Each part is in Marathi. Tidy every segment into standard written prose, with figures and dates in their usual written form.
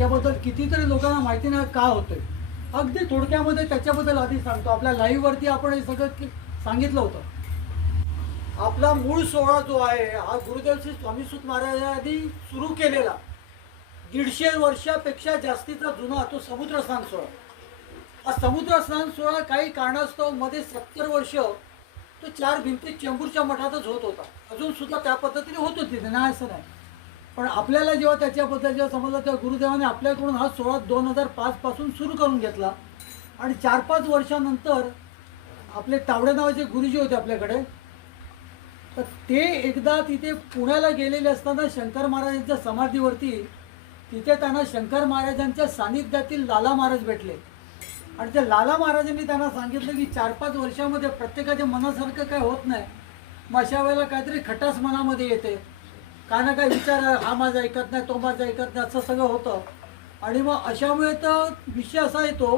त्याच्याबद्दल कितीतरी लोकांना माहिती नाही का होतंय. अगदी थोडक्यामध्ये त्याच्याबद्दल आधी सांगतो. आपल्या लाईव्हवरती आपण हे सगळं सांगितलं होतं. आपला मूळ सोहळा जो आहे हा गुरुदेव श्री स्वामी सुत महाराजांनी सुरू केलेला 150 वर्षापेक्षा जास्तीचा जुना तो समुद्र स्नान सोहळा. हा समुद्र स्नान सोहळा काही कारणास्तव मध्ये 70 वर्ष तो 4 भिंती चेंबूरच्या मठातच होत होता. अजून सुद्धा त्या पद्धतीने होत होती, नाही असं नाही. पण आपल्याला जेव्हा त्याच्याबद्दल जेव्हा समजलं तेव्हा गुरुदेवाने आपल्याकडून हा सोहळा 2005 पासून सुरू करून घेतला. आणि 4-5 वर्षानंतर आपले तावडे नावाचे गुरुजी होते आपल्याकडे. तर ते एकदा तिथे पुण्याला गेलेले असताना शंकर महाराजांच्या समाधीवरती तिथे त्यांना शंकर महाराजांच्या सानिध्यातील लाला महाराज भेटले. आणि त्या लाला महाराजांनी त्यांना सांगितलं की 4-5 वर्षामध्ये प्रत्येकाच्या मनासारखं काय होत नाही. मग अशा वेळेला काहीतरी खटास मनामध्ये येते, काय ना काय विचार, हा माझा ऐकत नाही, तो माझा ऐकत नाही, असं सगळं होतं. आणि मग अशामुळे तर विषय असा येतो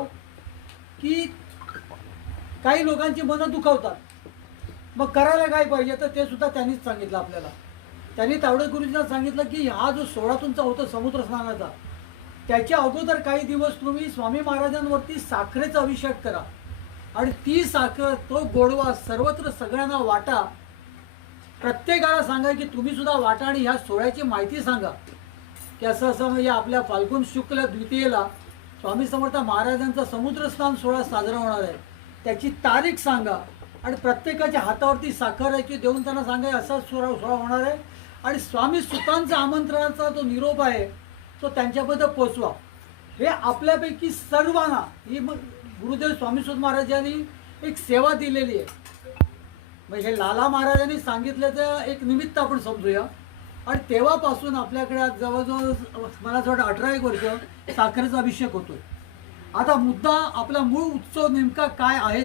की काही लोकांची मनं दुखावतात. मग करायला काय पाहिजे तर ते सुद्धा त्यांनीच सांगितलं आपल्याला. त्यांनी तावडे गुरुजींना सांगितलं की हा जो सोहळा तुमचा होता समुद्र स्नानाचा, त्याच्या अगोदर काही दिवस तुम्ही स्वामी महाराजांवरती साखरेचा अभिषेक करा आणि ती साखर, तो गोडवा सर्वत्र सगळ्यांना वाटा. प्रत्येकाला सांगा की तुम्ही सुद्धा वाटा आणि ह्या सोहळ्याची माहिती सांगा की असं असं म्हणजे आपल्या फाल्गुन शुक्ल द्वितीयेला स्वामी समर्थ महाराजांचा समुद्र स्नान सोहळा साजरा होणार आहे. त्याची तारीख सांगा आणि प्रत्येकाच्या हातावरती साखर आहे की देऊन त्यांना सांगा असा सोहळा होणार आहे. आणि स्वामी सुतांचा आमंत्रणाचा जो निरोप आहे तो त्यांच्याबद्दल पोचवा. हे आपल्यापैकी सर्वांना ही गुरुदेव स्वामी सुत महाराजांनी एक सेवा दिलेली आहे. म्हणजे हे लाला महाराजांनी सांगितल्याचं एक निमित्त आपण समजूया. आणि तेव्हापासून आपल्याकडे आज जवळजवळ मला असं वाटतं 18-1 वर्ष साखरेचा अभिषेक होतोय. आता मुद्दा आपला मूळ उत्सव नेमका काय आहे